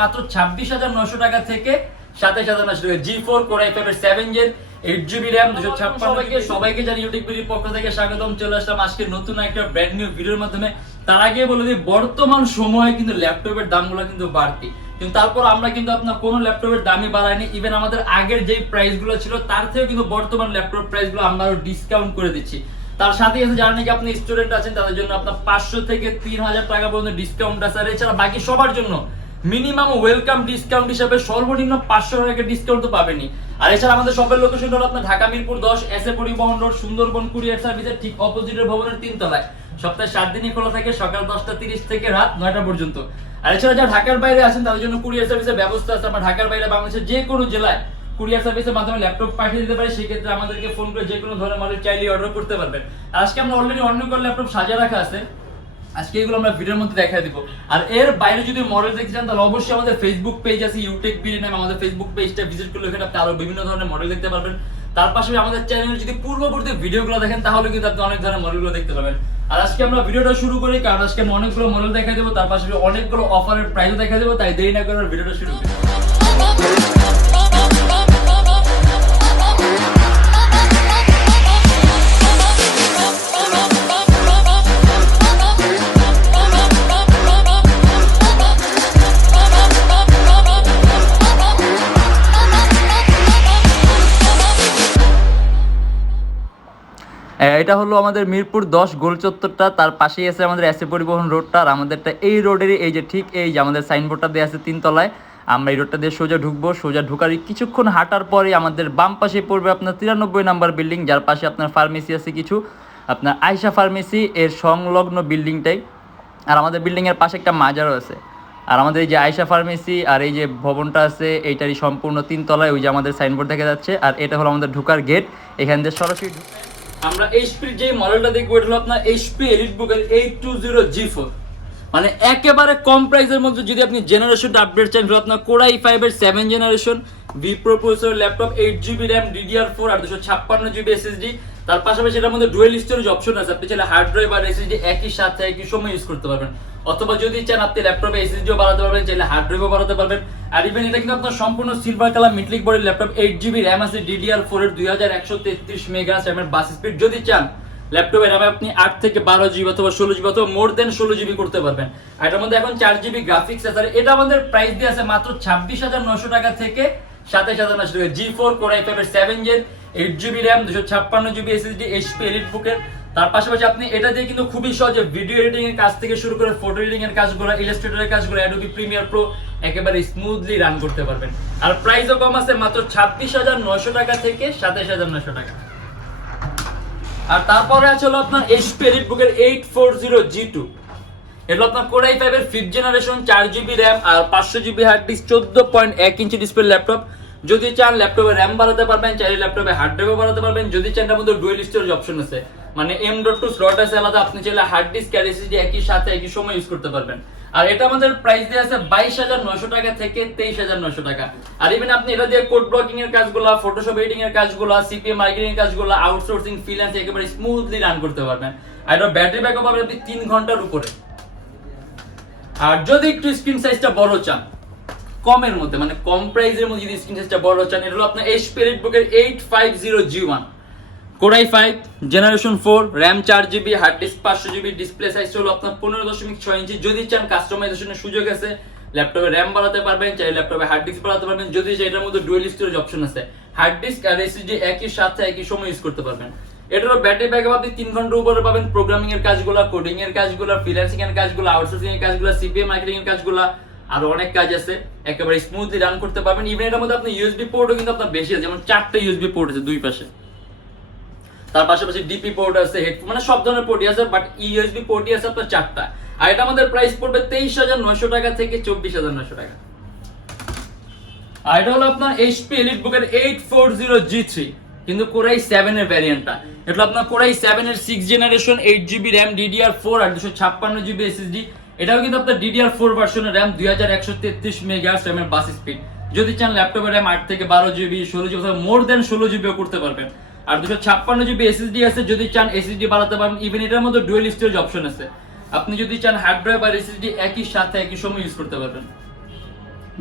মাত্র 26,900 টাকা থেকে 27,900 টাকা। G4 Core i5 এর 7 জেন 8GB RAM 256। সবাইকে জানি Youtechbd পক্ষ থেকে স্বাগতম। চলে আসলাম আজকে নতুন একটা ব্র্যান্ড নিউ ভিডিওর মাধ্যমে। তার আগে বলে দিই, বর্তমান সময়ে কিন্তু ল্যাপটপের দামগুলো কিন্তু বাড়তি, কিন্তু তারপর আমরা কিন্তু আপনার কোনো ল্যাপটপের দামই বাড়াইনি। ইভেন আমাদের আগের যেই প্রাইসগুলো ছিল তার থেকেও কিন্তু বর্তমান ল্যাপটপ প্রাইসগুলো আমরা আরো ডিসকাউন্ট করে দিচ্ছি। তার সাথে আছে যারা নাকি আপনি স্টুডেন্ট আছেন তাদের জন্য আপনার 500 থেকে 3000 টাকা পর্যন্ত ডিসকাউন্ট আছে। আর এছাড়া বাকি সবার জন্য মিনিমাম ওয়েলকাম ডিসকাউন্ট হিসেবে সর্বনিম্ন 500 টাকা ডিসকাউন্ট তো পাবেনই। আর এছাড়া আমাদের শপের লোকেশন হলো আপনার ঢাকা মিরপুর 10 এসএ পরিবহন রোড, সুন্দরবন কুরিয়ার সার্ভিসের ঠিক অপোজিটের ভবনের 3 তলায়। সপ্তাহে 7 দিনই খোলা থাকে, সকাল 10:30 থেকে রাত 9টা পর্যন্ত। আর এছাড়া যারা ঢাকার বাইরে আছেন তাদের জন্য কুরিয়ার সার্ভিসের ব্যবস্থা আছে। আমরা ঢাকার বাইরে বাংলাদেশের যে কোনো জেলায় কুরিয়ার সার্ভিসের মাধ্যমে ল্যাপটপ পাঠিয়ে দিতে পারি। সেক্ষেত্রে আমাদেরকে ফোন করে যে কোনো ধরনের মডেল চাইলে অর্ডার করতে পারবেন। আর আজকে আমরা অলরেডি অন্য করে ল্যাপটপ সাজিয়ে রাখা আছে, আজকে এগুলো আমরা ভিডিওর মধ্যে দেখাই দিব। আর এর বাইরে যদি মডেল দেখতে চান তাহলে অবশ্যই আমাদের ফেসবুক পেজ আছে Youtechbd নামে, আমাদের ফেসবুক পেজটা ভিজিট করলে এখানে আপনি আরো বিভিন্ন ধরনের মডেল দেখতে পারবেন। তার পাশাপাশি আমাদের চ্যানেলে যদি পূর্ববর্তী ভিডিওগুলো দেখেন তাহলে কিন্তু আপনি অনেক ধরনের মডেলগুলো দেখতে পাবেন। আর আজকে আমরা ভিডিওটা শুরু করি, কারণ আজকে আমরা অনেকগুলো মডেল দেখাই দেবো, তার পাশাপাশি অনেকগুলো অফারের প্রাইসও দেখাই দেবো। তাই দেরি না করে ভিডিওটা শুরু করি। এটা হলো আমাদের মিরপুর 10 গোল চত্বরটা, তার পাশেই আছে আমাদের এসএ পরিবহন রোডটা। আর আমাদেরটা এই রোডেরই এই যে ঠিক এই যে আমাদের সাইনবোর্ডটা দেওয়া আছে 3 তলায়। আমরা এই রোডটা দিয়ে সোজা ঢুকবো, সোজা ঢুকারই কিছুক্ষণ হাঁটার পরে আমাদের বাম পাশে পড়বে আপনার 93 নাম্বার বিল্ডিং, যার পাশে আপনার ফার্মেসি আছে কিছু, আপনার আয়শা ফার্মেসি এর সংলগ্ন বিল্ডিংটাই। আর আমাদের বিল্ডিংয়ের পাশে একটা মাজারও আছে। আর আমাদের এই যে আয়শা ফার্মেসি আর এই যে ভবনটা আছে এইটারই সম্পূর্ণ 3 তলায়, ওই যে আমাদের সাইনবোর্ড দেখা যাচ্ছে। আর এটা হলো আমাদের ঢুকার গেট, এখান দিয়ে সরাসরি আমরা এইচপির যে মডেলটা দেখবো এটা হলো আপনার এইচপি এলিটবুকের 820 G4, মানে একেবারে কম প্রাইসের মধ্যে। যদি আপনি জেনারেশনটা আপডেট চান, আপনার Core i5 এর 7 generation Pro processor laptop, 8GB RAM DDR4 আর 256GB SSD। তার পাশাপাশি এটার মধ্যে ডুয়েল স্টোরেজ অপশন আছে, আপনি চাইলে হার্ড ড্রাইভ আর SSD একই সাথে একই সময় ইউজ করতে পারবেন। অথবা যদি চান আপনি ল্যাপটপে SSDও বাড়াতে পারবেন, চাইলে হার্ড ড্রাইভও বাড়াতে পারবেন। আর ইভেন এটা কিন্তু আপনার সম্পূর্ণ সিলভার কালার মিটলিক বডির ল্যাপটপ, 8GB RAM আছে DDR4 এর 2133 মেগাহার্টজ RAM এর বাস স্পিড। যদি চান ল্যাপটপে RAM আপনি 8 থেকে 12GB অথবা 16GB অথবা মোর দেন 16GB করতে পারবেন। আর এটার মধ্যে এখন 4GB গ্রাফিক্স আছে। আর এটা আমাদের প্রাইস দিয়ে আছে মাত্র 26,900 টাকা থেকে 27,900 টাকা। G4 Core i5 এর 7 gen 8GB RAM 256GB SSD HP এলিটবুকের। তার পাশাপাশি আপনি এটা দিয়ে কিন্তু খুবই সহজে ভিডিও এডিটিং এর কাজ থেকে শুরু করে ফটো এডিটিং এর কাজগুলো, ইলাস্ট্রেটরের কাজগুলো, অ্যাডোবি প্রিমিয়ার প্রো একেবারে স্মুথলি রান করতে পারবেন। আর প্রাইসও কম আছে, মাত্র 26,900 টাকা থেকে 27,900 টাকা। আর তারপরে আছে হলো আপনার এইচপি এলিটবুকের 840 G2, এটা আপনার Core i5 এর 5th জেনারেশন 4GB RAM আর 500GB hard disk, 14.1 inch display laptop. যদি চান ল্যাপটপে RAM বাড়াতে পারবেন, চাইলে ল্যাপটপে হার্ড ড্রাইভও বাড়াতে পারবেন। যদি চান এর মধ্যে ডুয়েল স্টোরেজ অপশন আছে, মানে M.2 স্লট আছে আলাদা, আপনি চাইলে হার্ড ডিস্ক আর SSD একই সাথে একই সময় ইউজ করতে পারবেন। আর এটা আমাদের প্রাইস দিয়ে আছে 22,900 টাকা থেকে 23,900 টাকা। আর ইভেন আপনি এটা দিয়ে কোড ব্লকিং এর কাজগুলো, ফটোশপ এডিটিং এর কাজগুলো, সিপিএম মার্কেটিং এর কাজগুলো, আউটসোর্সিং, ফ্রিল্যান্স একেবারে স্মুথলি রান করতে পারবেন। আর এটা ব্যাটারি ব্যাকআপ হবে আপনি 3 ঘন্টার উপরে। আর যদি একটু স্ক্রিন সাইজটা বড় চান, কমের মধ্যে মানে কম প্রাইসের মধ্যে যদি স্ক্রিন সাইজটা বড় চান, এটা হলো আপনার এইচপি এলিটবুকের 850 G1, Core i5 generation 4, RAM 4GB, hard disk 500GB, display size হলো আপনার 15.6 ইঞ্চি। যদি চান কাস্টমাইজেশনের সুযোগ আছে, ল্যাপটপে RAM বাড়াতে পারবেন, চাইলে ল্যাপটপে হার্ড ডিস্ক বাড়াতে পারবেন। যদি চাই এটার মধ্যে ডুয়েল স্টোরেজ অপশন আছে, হার্ড ডিস্ক আর SSD একই সাথে একই সময় ইউজ করতে পারবেন। এটারও ব্যাটারি ব্যাকআপ আপনি 3 ঘন্টার উপরে পাবেন। প্রোগ্রামিং এর কাজগুলো, কোডিং এর কাজগুলো, ফ্রিল্যান্সিং এর কাজগুলো, আউটসোর্সিং এর কাজগুলো, সিপিএম মার্কেটিং এর কাজগুলো, আরো অনেক কাজ আছে, একেবারে স্মুথলি রান করতে পারবেন। ইভেন এটার মধ্যে আপনি ইউএসবি পোর্টও কিন্তু আপনার বেশি আছে, যেমন 4টা ইউএসবি পোর্ট আছে দুই পাশে। তার পাশাপাশি ডিপি পোর্ট আছে, হেডফোন, মানে সব ধরনের পোর্টই আছে, বাট ইউএসবি পোর্টই আছে আপনার 4টা। আর এটা আমাদের প্রাইস পড়বে 23,900 টাকা থেকে 24,900 টাকা। আর এটা হলো আপনার এইচপি এলিটবুকের 840 G3, কিন্তু Core i7 এর ভ্যারিয়েন্টটা। এটা আপনার Core i7 এর 6th generation 8GB RAM DDR4 আর 256GB SSD। এটাও কিন্তু আপনার DDR4 ভার্সনের RAM, 2133 মেগাহার্টজ RAM এর বাস স্পিড। যদি চান ল্যাপটপে RAM 8 থেকে 12GB, 16GB অথবা মোর দেন 16GB করতে পারবেন। আর 256GB SSD আছে, যদি চান SSD বাড়াতে পারবেন। ইভেন এটার মধ্যে ডুয়েল স্টোরেজ অপশন আছে, আপনি যদি চান হার্ড ড্রাইভ আর SSD একই সাথে একই সময় ইউজ করতে পারবেন।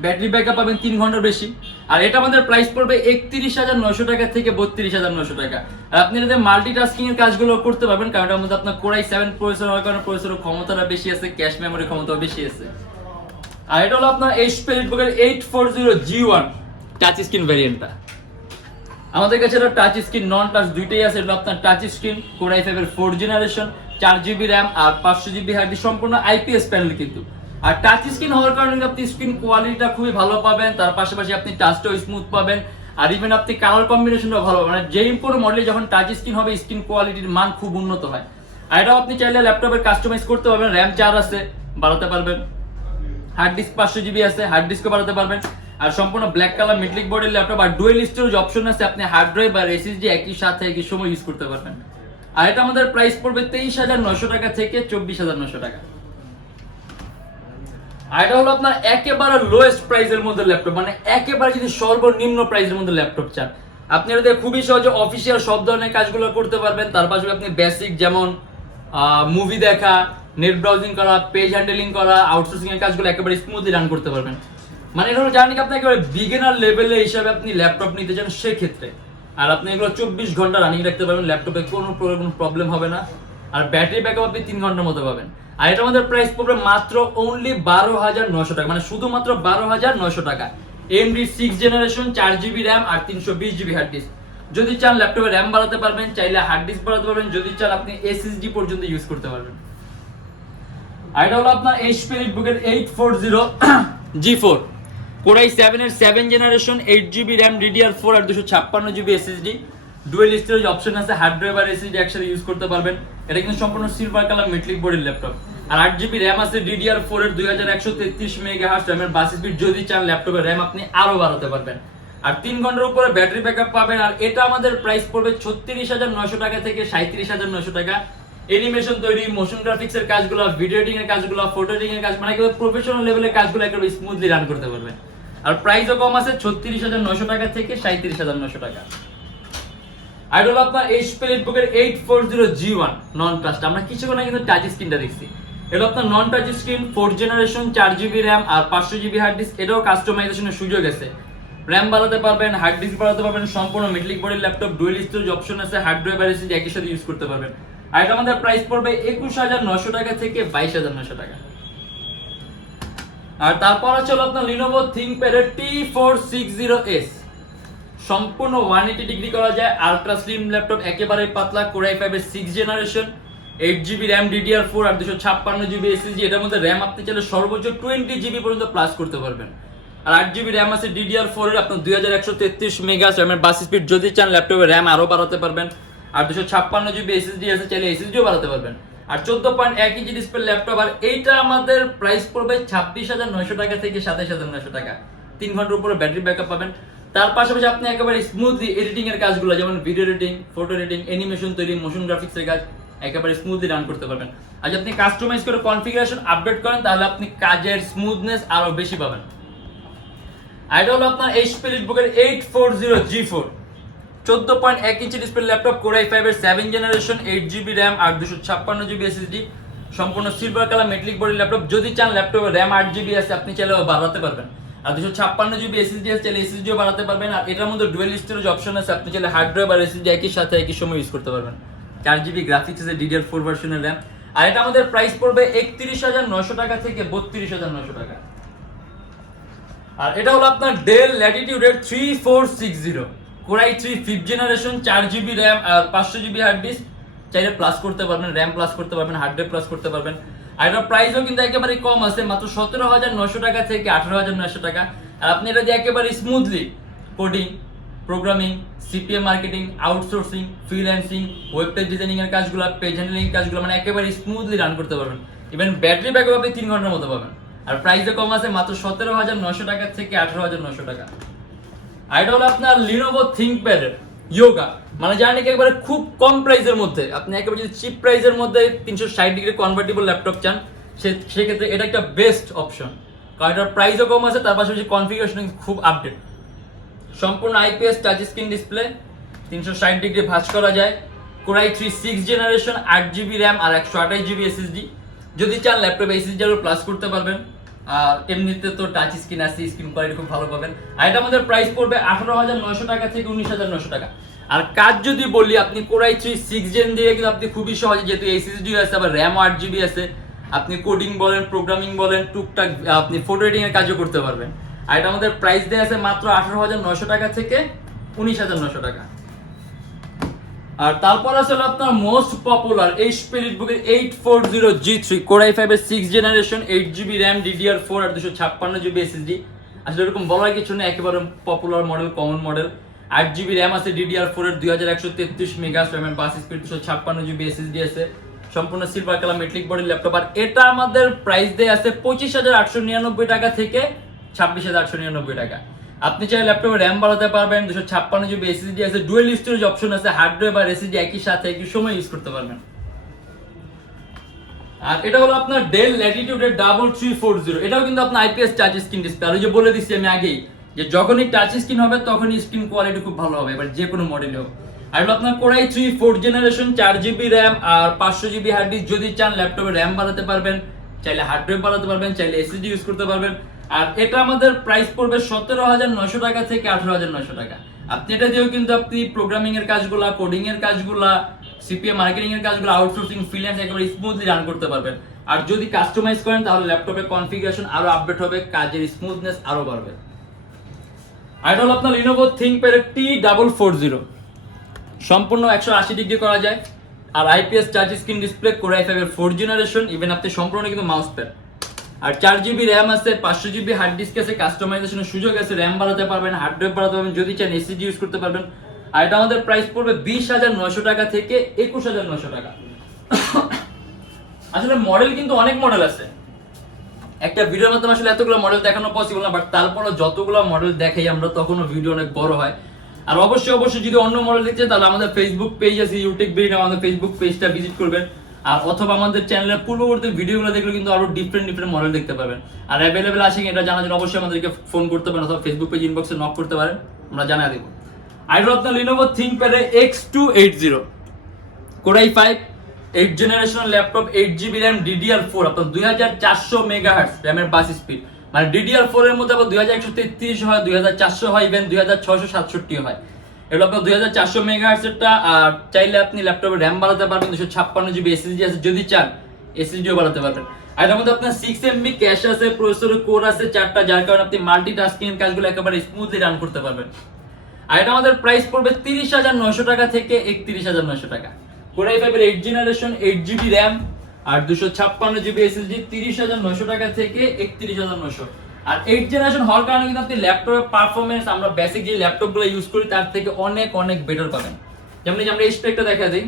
ব্যাটারি ব্যাকআপ পাবেন 3 ঘন্টার বেশি। আর এটা আমাদের প্রাইস পড়বে 31,900 টাকা থেকে 32,900 টাকা। আর আপনি এটাতে মাল্টিটাস্কিং এর কাজগুলো করতে পারবেন, কারণ এটার মধ্যে আপনার কোরাই 7 প্রসেসর হওয়ার কারণে প্রসেসরের ক্ষমতাটা বেশি আছে, ক্যাশ মেমোরি ক্ষমতাও বেশি আছে। আর এটা হলো আপনার এইচপি এলিটবুকের 840G1 টাচ স্ক্রিন ভ্যারিয়েন্টটা। আমাদের কাছে এটা টাচ স্ক্রিন নন টাচ দুইটাই আছে। এটা আপনার টাচ স্ক্রিন কোরাই 5 এর 4 জেনারেশন, 4GB র্যাম আর 500GB হার্ড ডিস্ক, সম্পূর্ণ আইপিএস প্যানেল কিন্তু। আর টাচ স্ক্রিন হওয়ার কারণে আপনি স্ক্রিন কোয়ালিটিটা খুবই ভালো পাবেন, তার পাশাপাশি আপনি টাচটাও স্মুথ পাবেন, আর ইভেন আপনি কালার কম্বিনেশনটাও ভালো পাবেন। মানে যেই কোনো মডেলে যখন টাচ স্ক্রিন হবে স্ক্রিন কোয়ালিটির মান খুব উন্নত হয়। আর এটাও আপনি চাইলে ল্যাপটপের কাস্টমাইজ করতে পারবেন, র্যাম 4 আছে বাড়াতে পারবেন, হার্ড ডিস্ক 500GB আছে হার্ড ডিস্কও বাড়াতে পারবেন। আর সম্পূর্ণ ব্ল্যাক কালার মেটালিক বডির ল্যাপটপ, আর ডুয়েল স্টোরেজ অপশন আছে, আপনি হার্ড ড্রাইভ আর এসএসডি একই সাথে একই সময় ইউজ করতে পারবেন। আর এটা আমাদের প্রাইস পড়বে 23,900 টাকা থেকে 24,900 টাকা। আর এটা হলো আপনার একেবারে লোয়েস্ট প্রাইসের মধ্যে ল্যাপটপ, মানে একেবারে যদি সর্বনিম্ন প্রাইসের মধ্যে ল্যাপটপ চান, আপনি এটাতে খুবই সহজে অফিসিয়াল সব ধরনের কাজগুলো করতে পারবেন। তার পাশাপাশি আপনি বেসিক যেমন মুভি দেখা, নেট ব্রাউজিং করা, পেজ হ্যান্ডেলিং করা, আউটসোর্সিং এর কাজগুলো একেবারে স্মুথলি রান করতে পারবেন। মানে এটা হলো জানি আপনি একেবারে বিগিনার লেভেলে হিসাবে আপনি ল্যাপটপ নিতে চান সেক্ষেত্রে। আর আপনি এগুলো 24 ঘন্টা রানিং রাখতে পারবেন, ল্যাপটপে কোনো প্রবলেম হবে না। আর ব্যাটারি ব্যাকআপ আপনি 3 ঘন্টার মতো পাবেন। আর এটা আমাদের প্রাইস পড়বে মাত্র অনলি 12,900 টাকা, মানে শুধুমাত্র 12,900 টাকা। AMD 6 জেনারেশন, 4GB র্যাম আর 320GB হার্ড ডিস্ক। যদি চান ল্যাপটপে র্যাম বাড়াতে পারবেন, চাইলে হার্ড ডিস্ক বাড়াতে পারবেন, যদি চান আপনি SSD পর্যন্ত ইউজ করতে পারবেন। আর এটা হলো আপনার HP এলিটবুকের 840G4 কোরাই 7 এর 7 জেনারেশন, 8GB র্যাম, DDR4 আর 256GB SSD, dual storage option আছে, হার্ড ড্রাইভ আর SSD একসাথে ইউজ করতে পারবেন। এটা কিন্তু সম্পূর্ণ সিলভার কালার মেটালিক বডির ল্যাপটপ। আর 8GB র্যাম আছে, DDR4 এর 2133 মেগাহার্টজ র্যামের বাস স্পিড, যদি চান ল্যাপটপের র্যাম আপনি আরো বাড়াতে পারবেন। আর 3 ঘন্টার উপরে ব্যাটারি ব্যাকআপ পাবেন। আর এটা আমাদের প্রাইস পড়বে 36,900 টাকা থেকে 37,900 টাকা। অ্যানিমেশন তৈরি, মোশন গ্রাফিক্স এর কাজগুলো, ভিডিও এডিটিং এর কাজগুলো, ফটো এডিটিং এর কাজ, মানে একেবারে প্রফেশনাল লেভেলের কাজগুলো একেবারে স্মুথলি রান করতে পারবেন। আর প্রাইসও কম আছে, 36,900 টাকা থেকে 37,900 টাকা। আর হলো আপনার HP এলিটবুকের 840G1 নন টাচ। আমরা কিছুক্ষণ আগে কিন্তু টাচ স্ক্রিনটা দেখছি। এটা আপনার non touch screen, 4 generation, 4GB RAM আর 500GB হার্ড ডিস্ক। এটাও কাস্টমাইজেশনের সুযোগ আছে, র্যাম বাড়াতে পারবেন, হার্ড ডিস্ক বাড়াতে পারবেন, সম্পূর্ণ মেটালিক বডির ল্যাপটপ, ডুয়েল স্টোরেজ অপশন আছে, হার্ড ড্রাইভ আর SSD একই সাথে ইউজ করতে পারবেন। আর এটা আমাদের প্রাইস পড়বে 21,900 টাকা থেকে 22,900 টাকা। আর তারপর আছে আপনার Lenovo ThinkPad এর T460S, সম্পূর্ণ 180 ডিগ্রি করা যায়, আলট্রা স্লিম ল্যাপটপ, একেবারে পাতলা, কোরাই 5 এর 6 জেনারেশন, 8GB র্যাম, DDR4 আর 256GB SSD। এটার মধ্যে র্যাম আপনি চাইলে সর্বোচ্চ 20GB পর্যন্ত প্লাস করতে পারবেন। আর 8GB র্যাম আছে, DDR4 এর আপনার 2133 মেগাহার্টজ র্যামের বাস স্পিড, যদি চান ল্যাপটপে র্যাম আরো বাড়াতে পারবেন। আর 256GB SSD আছে, চাইলে SSDও বাড়াতে পারবেন। আর 14.1 ইঞ্চি ডিসপ্লে ল্যাপটপ। আর এইটা আমাদের প্রাইস পড়বে 26,900 টাকা থেকে 27,900 টাকা। 3 ঘন্টার উপরে ব্যাটারি ব্যাকআপ পাবেন। তার পাশাপাশি আপনি একেবারে স্মুথলি এডিটিং এর কাজগুলো, যেমন video editing, photo editing, animation তৈরি, মোশন গ্রাফিক্স এর কাজ একেবারে স্মুথলি রান করতে পারবেন। আর যদি আপনি কাস্টমাইজ করে কনফিগারেশন আপডেট করেন, তাহলে আপনি কাজের স্মুথনেস আরো বেশি পাবেন। আর এটা হলো আপনার HP এলিটবুকের 840G4 14.1 inch display laptop, core i 5 এর 7 জেনারেশন, 8GB র্যাম আর 256GB SSD, সম্পূর্ণ সিলভার কালার মেটালিক বডির ল্যাপটপ। যদি চান ল্যাপটপে র্যাম 8GB আছে, আপনি চাইলে বাড়াতে পারবেন। আর 256GB SSD আছে, চাইলে SSDও বাড়াতে পারবেন। আর এটার মধ্যে ডুয়েল স্টোরেজ অপশন আছে, আপনি চাইলে হার্ড ড্রাইভ আর SSD একই সাথে একই সময় ইউজ করতে পারবেন। 4GB গ্রাফিক্স আছে, DDR4 ভার্সনের র্যাম। আর এটা আমাদের প্রাইস পড়বে 31,900 টাকা থেকে 32,900 টাকা। আর এটা হলো আপনার ডেল ল্যাটিটিউডের 3460 Core i 3 5th generation, 4GB RAM আর 500GB হার্ড ডিস্ক, চাইলে প্লাস করতে পারবেন, র্যাম প্লাস করতে পারবেন, হার্ড ড্রাইভ প্লাস করতে পারবেন। আর এটার প্রাইসও কিন্তু একেবারে কম আছে, মাত্র 17,900 টাকা থেকে 18,900 টাকা। আর আপনি এটা দিয়ে একেবারে smoothly coding, programming, CPM marketing, outsourcing, freelancing, web page designing এর কাজগুলো, পেজ হ্যান্ডলিং এর কাজগুলো মানে একেবারে স্মুথলি রান করতে পারবেন। ইভেন ব্যাটারি ব্যাকআপ আপনি 3 ঘন্টার মতো পাবেন। আর প্রাইসও কম আছে, মাত্র 17,900 টাকা থেকে 18,900 টাকা। আর এটা হলো আপনার Lenovo ThinkPad Yoga, মানে জানেন কি একবারে খুব কম প্রাইসের মধ্যে, আপনি একেবারে যদি চিপ প্রাইসের মধ্যে 360 ডিগ্রি কনভার্টেবল ল্যাপটপ চান, সেক্ষেত্রে এটা একটা বেস্ট অপশন, কারণ এটার প্রাইসও কম আছে, তার পাশাপাশি কনফিগারেশন খুব আপডেট। সম্পূর্ণ IPS touch screen display, 360 degree ভাঁজ করা যায়, কোরাই 3 6 জেনারেশন, 8GB র্যাম আর 128GB SSD। যদি চান ল্যাপটপে SSD আরও প্লাস করতে পারবেন। আর এমনিতে তো টাচ স্ক্রিন আছে, স্ক্রিন কোয়ালিটি খুব ভালো পাবেন। আর এটা আমাদের প্রাইস পড়বে 18,900 টাকা থেকে 19,900 টাকা। আর কাজ যদি বলি, আপনি কোরাই 3 6 জেন দিয়ে কিন্তু আপনি খুবই সহজে, যেহেতু এসএসডি আছে আবার র্যাম 8GB আছে, আপনি কোডিং বলেন, প্রোগ্রামিং বলেন, টুকটাক আপনি ফটো এডিটিং এর কাজও করতে পারবেন। আর এটা আমাদের প্রাইস দেয়া আছে মাত্র 18,900 টাকা থেকে 19,900 টাকা। আর তারপর আসলে আপনার most popular HP EliteBook 840G3 core i 5 এর 6 জেনারেশন, 8GB RAM, DDR4 আর 256GB SSD। আসলে এরকম বলার কিছু নেই, একেবারে popular model, common model. 8GB RAM আছে, DDR4 এর 2133 মেগাহার্টজ RAM এর বাস স্পিড, 256GB SSD আছে, সম্পূর্ণ সিলভার কালার মেটালিক বডির ল্যাপটপ। আর এটা আমাদের প্রাইস দেয়া আছে 25,899 টাকা থেকে 26,899 টাকা। আপনি চাইলে ল্যাপটপে র্যাম বাড়াতে পারবেন, 256GB SSD আছে, ডুয়েল স্টোরেজ অপশন আছে, হার্ড ড্রাইভ আর SSD একই সাথে একই সময় ইউজ করতে পারবেন। আর এটা হলো আপনার ডেল ল্যাটিটিউডের 3340, এটাও কিন্তু আপনার IPS টাচ স্ক্রিন ডিসপ্লে। আর ওই যে বলে দিচ্ছি আমি আগেই যে যখনই টাচ স্ক্রিন হবে তখনই স্ক্রিন কোয়ালিটি খুব ভালো হবে, এবার যে কোনো মডেলে হোক। আর হলো আপনার core i 3 4th generation, 4GB RAM আর 500GB হার্ড ডিস্ক। যদি চান ল্যাপটপে র্যাম বাড়াতে পারবেন, চাইলে হার্ড ড্রাইভ বাড়াতে পারবেন, চাইলে SSD ইউজ করতে পারবেন। আর এটা আমাদের প্রাইস পড়বে 17,900 টাকা থেকে 18,900 টাকা। আপনি এটা দিয়েও কিন্তু আপনি প্রোগ্রামিং এর কাজগুলা, কোডিং এর কাজগুলা, সিপিএ মার্কেটিং এর কাজগুলো, আউটসোর্সিং, ফ্রিল্যান্স একেবারে স্মুথলি রান করতে পারবেন। আর যদি কাস্টমাইজ করেন তাহলে ল্যাপটপের কনফিগারেশন আরো আপডেট হবে, কাজের স্মুথনেস আরো বাড়বে। আর এটা হলো আপনার Lenovo ThinkPad T440, সম্পূর্ণ 180 ডিগ্রি করা যায়। আর IPS touch screen display, core i 5 এর 4th জেনারেশন, ইভেন আপনি সম্পূর্ণ কিন্তু মাউস প্যাড। আর 4GB RAM আছে, 500GB হার্ড ডিস্ক আছে, কাস্টমাইজেশনের সুযোগ আছে, র্যাম বাড়াতে পারবেন, হার্ড ড্রাইভ বাড়াতে পারবেন, যদি চান SSD ইউজ করতে পারবেন। আর এটা আমাদের প্রাইস পড়বে 20,900 টাকা থেকে 21,900 টাকা। আসলে মডেল কিন্তু অনেক মডেল আছে, একটা ভিডিওর মাধ্যমে আসলে এতগুলো মডেল দেখানো পসিবল না, বাট তারপরে যতগুলো মডেল দেখাই আমরা তখনও ভিডিও অনেক বড় হয়। আর অবশ্যই যদি অন্য মডেল দেখতে চান তাহলে আমাদের ফেসবুক পেজ আছে Youtechbd, আমাদের ফেসবুক পেজটা ভিজিট করবেন। আর অথবা আমাদের চ্যানেলের পূর্ববর্তী ভিডিওগুলো দেখলে কিন্তু আরো ডিফারেন্ট মডেল দেখতে পাবেন। আর অ্যাভেলেবল আছে এটা জানার জন্য অবশ্যই আমাদেরকে ফোন করতে পারেন অথবা ফেসবুক পেজ ইনবক্সে নক করতে পারেন, আমরা জানিয়ে দেব। আর আপনার Lenovo ThinkPad X280 core i 5 8th generation laptop, 8GB RAM, DDR4, আপনার 2400 মেগাহার্টজ র্যামের বাস স্পিড। মানে DDR4 এর মধ্যে আবার 2133 হয়, 2400 হয়, ইভেন 2667 হয়। এটা আপনার 2400 মেগাহার্টজ এরটা। আর চাইলে আপনি ল্যাপটপে র্যাম বাড়াতে পারবেন, 256GB SSD আছে, যদি চান SSDও বাড়াতে পারবেন। আর এটার মধ্যে আপনার 6MB ক্যাশ আছে, প্রসেসরের কোর আছে 4টা, যার কারণে আপনি মাল্টিটাস্কিং এর কাজগুলো একেবারে স্মুথলি রান করতে পারবেন। আর এটা আমাদের প্রাইস পড়বে 30,900 টাকা থেকে 31,900 টাকা। কোরাই 5 এর 8th জেনারেশন, 8GB RAM আর 256GB SSD, 30,900 টাকা থেকে 31,900। আর 8th জেনারেশন হওয়ার কারণে কিন্তু আপনি ল্যাপটপের পারফরম্যান্স আমরা বেসিক যে ল্যাপটপগুলো ইউজ করি তার থেকে অনেক বেটার পাবেন। যেমন এই যে আমরা HP একটা দেখা দিই,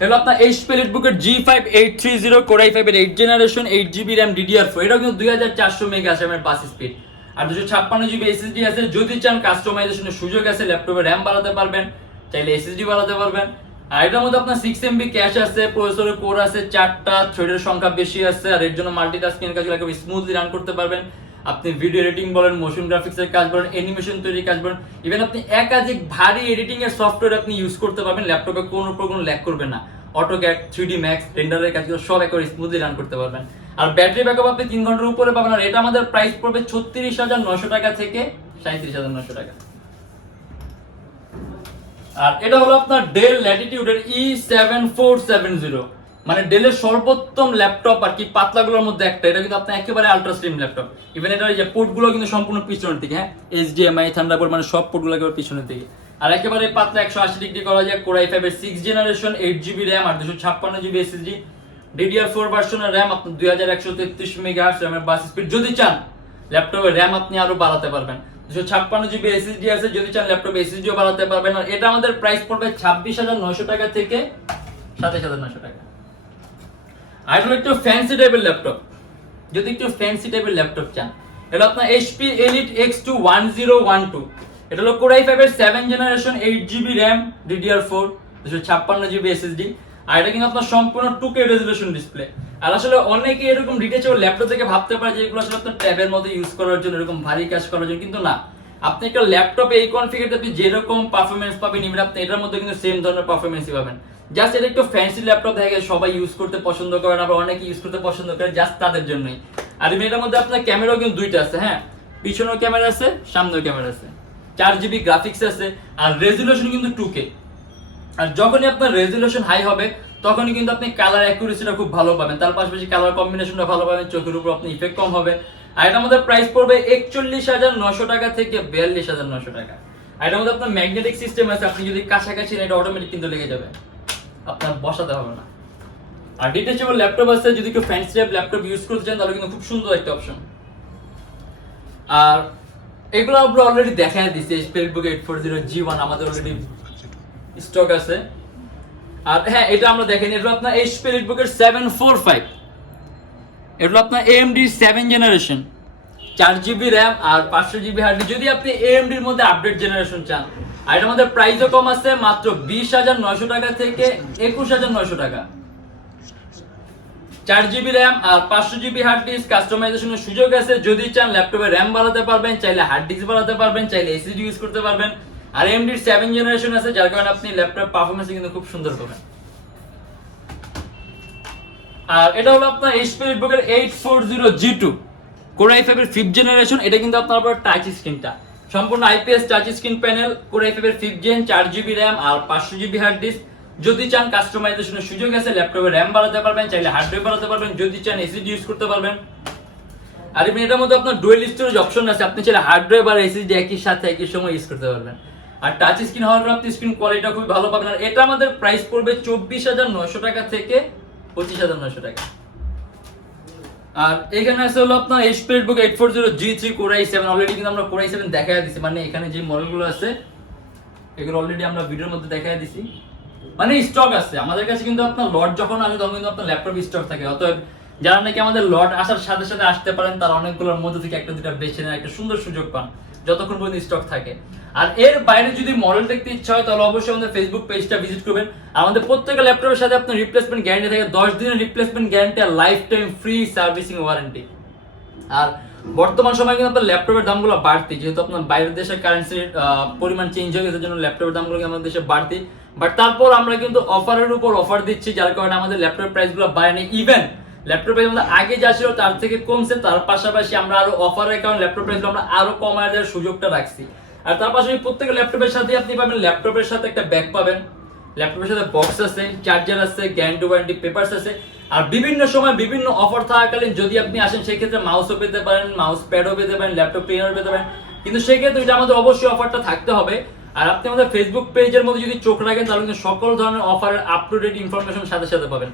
হলো আপনার HP EliteBook G5 830 কোরাই 5 এর 8th generation, 8GB RAM, DDR4, এটাও কিন্তু 2400 মেগাহার্টজ এর বাস স্পিড আর 256GB SSD আছে। যদি চান কাস্টমাইজেশনের সুযোগ আছে, ল্যাপটপে র্যাম বাড়াতে পারবেন, চাইলে SSD বাড়াতে পারবেন। আর এটার মধ্যে আপনার 6MB ক্যাশ আছে, প্রসেসরের কোর আছে 4টা, থ্রেডের সংখ্যা বেশি আছে। আর এর জন্য মাল্টিটাস্কিং এর কাজগুলো একেবারে স্মুথলি রান করতে পারবেন। আপনি ভিডিও এডিটিং বলেন, মোশন গ্রাফিক্সের কাজ বলেন, অ্যানিমেশন তৈরির কাজ বলেন, ইভেন আপনি একাধিক ভারী এডিটিং এর সফটওয়্যার আপনি ইউজ করতে পারবেন, ল্যাপটপে কোনো ল্যাগ করবে না। অটোক্যাড, 3D Max, রেন্ডারের কাজগুলো সব একেবারে স্মুথলি রান করতে পারবেন। আর ব্যাটারি ব্যাকআপ আপনি 3 ঘন্টার উপরে পাবেন। আর এটা আমাদের প্রাইস পড়বে 36,900 টাকা থেকে 37,900 টাকা। আর এটা হলো আপনার ডেল ল্যাটিটিউডের E7470, মানে ডেলের সর্বোত্তম ল্যাপটপ আর কি, পাতলাগুলোর মধ্যে একটা। এটা কিন্তু আপনার একেবারে আলট্রা স্লিম ল্যাপটপ। ইভেন এটার যে পোর্টগুলো কিন্তু সম্পূর্ণ পিছনের দিকে, হ্যাঁ, HDMI, থান্ডারবোল্ট, মানে সব পোর্টগুলো একেবারে পিছনের দিকে। আর একেবারে পাতলা 180 ডিগ্রি করা যায়। কোরাই 5 এর 6th জেনারেশন, 8GB RAM আর 256GB SSD, DDR4 ভার্সনের RAM, আপনার 2133 মেগাহার্টজ র্যামের বাস স্পিড। যদি চান ল্যাপটপের র্যাম আপনি আরো বাড়াতে পারবেন, 256GB SSD আছে, যদি চান ল্যাপটপে SSDও বাড়াতে পারবেন। আর এটা আমাদের প্রাইস পড়বে 26,900 টাকা থেকে 27,900 টাকা। আর হলো একটু ফ্যান্সি টাইপের ল্যাপটপ, যদি একটু ফ্যান্সি টাইপের ল্যাপটপ চান, এটা আপনার HP Elite X21012, এটা হলো কোরাই 5 এর 7th generation, 8GB RAM, DDR4, 256GB SSD। আর এটা কিন্তু আপনার সম্পূর্ণ 2K রেজোলিউশন ডিসপ্লে। আর আসলে অনেকে এরকম ডিটেচেবল ল্যাপটপ থেকে ভাবতে পারে যে এগুলো আসলে আপনার ট্যাবের মধ্যে ইউজ করার জন্য, এরকম ভারী কাজ করার জন্য, কিন্তু না। আপনি একটা ল্যাপটপে এই কনফিগারে আপনি যেরকম পারফরম্যান্স পাবেন, ইভেন আপনি এটার মধ্যে কিন্তু সেম ধরনের পারফরম্যান্সই পাবেন। জাস্ট এটা একটু ফ্যান্সি ল্যাপটপ, দেখে সবাই ইউজ করতে পছন্দ করে না, আবার অনেকে ইউজ করতে পছন্দ করে, জাস্ট তাদের জন্যই। আর এটার মধ্যে আপনার ক্যামেরাও কিন্তু দুইটা আছে, হ্যাঁ, পিছনেও ক্যামেরা আছে, সামনেও ক্যামেরা আছে, 4GB গ্রাফিক্স আছে, আর রেজুলেশন কিন্তু 2K। আর যখনই আপনার রেজুলেশন হাই হবে তখনই কিন্তু আপনি কালার অ্যাকুরেসিটা খুব ভালো পাবেন, তার পাশাপাশি কালার কম্বিনেশনটা ভালো পাবেন, চোখের উপর আপনি ইফেক্ট কম হবে। আর এটার মধ্যে প্রাইস পড়বে 41,900 টাকা থেকে 42,900 টাকা। আর এটার মধ্যে আপনার ম্যাগনেটিক সিস্টেম আছে, আপনি যদি কাছাকাছি এটা অটোমেটিক কিন্তু লেগে যাবে, আপনার বসাতে হবে না। আর ডিটেচেবল ল্যাপটপ আছে, যদি কেউ ফ্যান্সি টাইপ ল্যাপটপ ইউজ করতে চান তাহলে কিন্তু খুব সুন্দর একটা অপশন। আর এগুলো আমরা অলরেডি দেখাই দিচ্ছি, স্পেলিটবুক 840G1 আমাদের অলরেডি স্টক আছে। আর হ্যাঁ, এটা আমরা দেখেনি, এটা আপনার স্পেলিটবুকের 745, এটা আপনার AMD 7 জেনারেশন, 4GB র্যাম আর 500GB হার্ড ডিস্ক, যদি আপনি AMD এর মধ্যে আপডেট জেনারেশন চান। আর এটার মধ্যে প্রাইসও কম আছে, মাত্র 20,900 টাকা থেকে 21,900 টাকা। 4GB র্যাম আর 500GB হার্ড ডিস্ক, কাস্টমাইজেশনের সুযোগ আছে, যদি চান ল্যাপটপে র্যাম বাড়াতে পারবেন, চাইলে হার্ড ডিস্ক বাড়াতে পারবেন, চাইলে SSD ইউজ করতে পারবেন। আর AMD 7 জেনারেশন আছে, যার কারণে আপনি ল্যাপটপ পারফরম্যান্স কিন্তু খুব সুন্দর পাবেন। আর এটা হলো আপনার স্পেলিটবুকের 840G2 কোর i5 এর 5th জেনারেশন। এটা কিন্তু আপনার উপর টাচ স্ক্রিনটা সম্পূর্ণ IPS touch screen panel, core i5 এর 5th জেন, 4GB র্যাম আর 500GB হার্ড ডিস্ক। যদি চান কাস্টমাইজেশনের সুযোগ আছে, ল্যাপটপে র্যাম বাড়াতে পারবেন, চাইলে হার্ড ড্রাইভ বাড়াতে পারবেন, যদি চান SSD ইউজ করতে পারবেন। আর এটার মধ্যে আপনার ডুয়াল স্টোরেজ অপশন আছে, আপনি চাইলে হার্ড ড্রাইভ আর SSD একই সাথে একই সময় ইউজ করতে পারবেন। আর টাচ স্ক্রিন হওয়ার কারণে আপনি স্ক্রিন কোয়ালিটিটা খুব ভালো পাবেন। আর এটা আমাদের প্রাইস পড়বে 24,900 টাকা থেকে 25,900 টাকা। আর এখানে আছে হলো আপনার স্পেলিটবুক 840G3 কোর i7, অলরেডি কিন্তু আমরা কোর i7 দেখায় দিছি, মানে এখানে যে মডেলগুলো আছে এগুলো অলরেডি আমরা ভিডিওর মধ্যে দেখায় দিছি, মানে স্টক আছে আমাদের কাছে। কিন্তু আপনার লট যখন আসে তখন কিন্তু আপনার ল্যাপটপ স্টক থাকে, অতএব যারা নাকি আমাদের লট আসার সাথে সাথে আসতে পারেন তারা অনেকগুলোর মধ্যে থেকে একটা দুটা বেছে নেওয়ার একটা সুন্দর সুযোগ পান যতক্ষণ পর্যন্ত স্টক থাকে। আর এর বাইরে যদি মডেল দেখতে ইচ্ছা হয় তাহলে অবশ্যই আমাদের ফেসবুক পেজটা ভিজিট করবেন। আমাদের প্রত্যেকটা ল্যাপটপের সাথে আপনার রিপ্লেসমেন্ট গ্যারান্টি থাকে, 10 দিনের রিপ্লেসমেন্ট গ্যারান্টি আর lifetime free servicing warranty. আর বর্তমান সময়ে কিন্তু আপনার ল্যাপটপের দামগুলো বাড়তি, যেহেতু আপনার বাইরের দেশের কারেন্সির পরিমাণ চেঞ্জ হয়ে গেছে, জন্য ল্যাপটপের দামগুলো আমাদের দেশে বাড়তি। বাট তারপর আমরা কিন্তু অফারের উপর অফার দিচ্ছি, যার কারণে আমাদের ল্যাপটপের প্রাইসগুলো বাড়েনি। ইভেন ল্যাপটপ প্রাইস আমাদের আগে যা ছিল তার থেকে কমছে, তার পাশাপাশি আমরা আরো অফারের কারণে ল্যাপটপ প্রাইসগুলো আমরা আরো কমায় দেওয়ার সুযোগটা রাখছি। আর তার পাশাপাশি প্রত্যেকটা ল্যাপটপের সাথে আপনি পাবেন, ল্যাপটপের সাথে একটা ব্যাগ পাবেন, ল্যাপটপের সাথে বক্স আছে, চার্জার আছে, গ্যারান্টি ওয়ারেন্টি পেপারস আছে। আর বিভিন্ন সময় বিভিন্ন অফার থাকাকালীন যদি আপনি আসেন সেক্ষেত্রে মাউসও পেতে পারেন, মাউস প্যাডও পেতে পারেন, ল্যাপটপ ক্লিনারও পেতে পারেন, কিন্তু সেক্ষেত্রে এটা আমাদের অবশ্যই অফারটা থাকতে হবে। আর আপনি আমাদের ফেসবুক পেজের মধ্যে যদি চোখ রাখেন তাহলে কিন্তু সকল ধরনের অফারের আপ টু ডেট ইনফরমেশন সাথে সাথে পাবেন।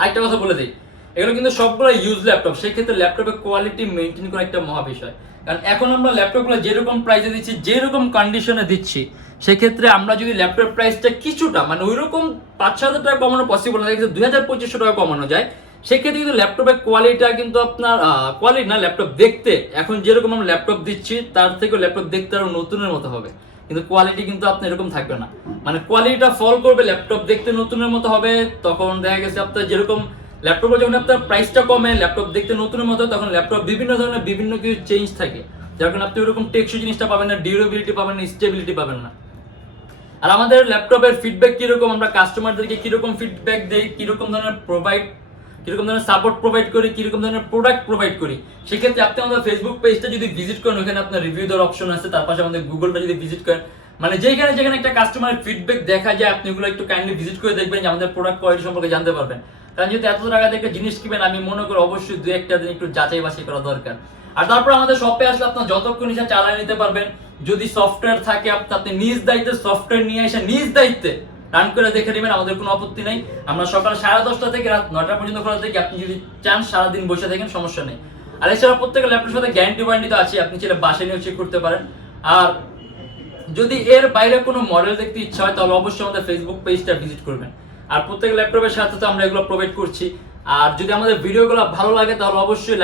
আরেকটা কথা বলে দিই, এগুলো কিন্তু সবগুলো ইউজ ল্যাপটপ, সেক্ষেত্রে ল্যাপটপের কোয়ালিটি মেনটেন করা একটা মহা বিষয়। কারণ এখন আমরা ল্যাপটপগুলো যেরকম প্রাইসে দিচ্ছি, যেরকম কন্ডিশনে দিচ্ছি, সেক্ষেত্রে আমরা যদি ল্যাপটপ প্রাইসটা কিছুটা মানে ওইরকম 5,000 টাকা কমানো পসিবল না, 2,500 টাকা কমানো যায়, সেক্ষেত্রে কিন্তু ল্যাপটপের কোয়ালিটিটা কিন্তু আপনার কোয়ালিটি না, ল্যাপটপ দেখতে এখন যেরকম আমরা ল্যাপটপ দিচ্ছি তার থেকে ল্যাপটপ দেখতে আরো নতুনের মতো হবে, কিন্তু কোয়ালিটি কিন্তু আপনার এরকম থাকবে না। মানে কোয়ালিটিটা ফল করবে, ল্যাপটপ দেখতে নতুনের মতো হবে। তখন দেখা গেছে আপনার যেরকম ল্যাপটপে যখন আপনার প্রাইসটা কমে, ল্যাপটপ দেখতে নতুনের মতো, তখন ল্যাপটপ বিভিন্ন ধরনের বিভিন্ন কিছু চেঞ্জ থাকে, যার কারণে আপনি ওরকম টেকসই জিনিসটা পাবেন না, ডিউরেবিলিটি পাবেন না, স্টেবিলিটি পাবেন না। আর আমাদের ল্যাপটপের ফিডব্যাক কিরকম, আমরা কাস্টমারদেরকে কিরকম ফিডব্যাক দেই, কিরকম ধরনের সাপোর্ট প্রোভাইড করি, কিরকম ধরনের প্রোডাক্ট প্রোভাইড করি, সেক্ষেত্রে আপনি আমাদের ফেসবুক পেজটা যদি ভিজিট করেন, ওখানে আপনার রিভিউ দেওয়ার অপশন আছে, তার পাশে আমাদের গুগলটা যদি ভিজিট করেন, মানে যেখানে যেখানে একটা কাস্টমারের ফিডব্যাক দেখা যায় আপনি ওগুলো একটু কাইন্ডলি ভিজিট করে দেখবেন, যে আমাদের প্রোডাক্ট কোয়ালিটি সম্পর্কে জানতে পারবেন। কারণ যেহেতু এত টাকা থেকে জিনিস কিনবেন, আমি মনে করি অবশ্যই 2-1টা দিন একটু যাচাই বাছাই করা দরকার। আর তারপর আমাদের শপে আসলে আপনার যতক্ষণ ইচ্ছা চালিয়ে নিতে পারবেন। যদি সফটওয়্যার থাকে আপনি নিজ দায়িত্বে সফটওয়্যার নিয়ে এসে নিজ দায়িত্বে রান করে দেখে নেবেন, আমাদের কোনো আপত্তি নেই। আমরা সকাল 10:30 থেকে রাত 9টা পর্যন্ত খোলা থাকি, আপনি যদি চান সারাদিন বসে থাকেন সমস্যা নেই। আর এছাড়া প্রত্যেকটা ল্যাপটপের সাথে গ্যারান্টি ওয়ারেন্টি তো আছে, আপনি চাইলে বাসায় নিয়েও চেক করতে পারেন। আর যদি এর বাইরে কোনো মডেল দেখতে ইচ্ছা হয় তাহলে অবশ্যই আমাদের ফেসবুক পেজটা ভিজিট করবেন। আর প্রত্যেক ল্যাপটপের সাথে তো আমরা এগুলো প্রোভাইড করছি। আর যদি আমাদের ভিডিওগুলো ভালো লাগে তাহলে অবশ্যই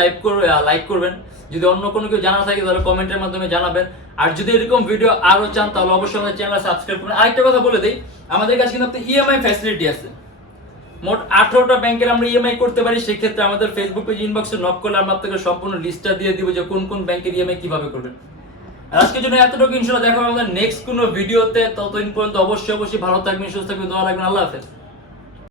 লাইক করবেন। যদি অন্য কোনো কেউ জানা থাকে তাহলে কমেন্টের মাধ্যমে জানাবেন। আর যদি এরকম ভিডিও আরো চান তাহলে অবশ্যই আমাদের চ্যানেল সাবস্ক্রাইব করবেন। আরেকটা কথা বলে দিই, আমাদের কাছে কিন্তু আপনি ইএমআই ফ্যাসিলিটি আছে, মোট 18টা ব্যাংকের আমরা ইএমআই করতে পারি। সেক্ষেত্রে আমাদের ফেসবুক পেজ ইনবক্সে নক করলে আমরা আপনাকে সম্পূর্ণ লিস্টটা দিয়ে দিব যে কোন কোন ব্যাংকের ইএমআই কিভাবে করবেন। আজকের জন্য এতটুকু, ইনশাআল্লাহ দেখা হবে আমাদের নেক্সট কোনো ভিডিওতে। ততদিন পর্যন্ত অবশ্যই ভালো থাকবেন, সুস্থ থাকবেন, দোয়া রাখবেন। আল্লাহ হাফেজ।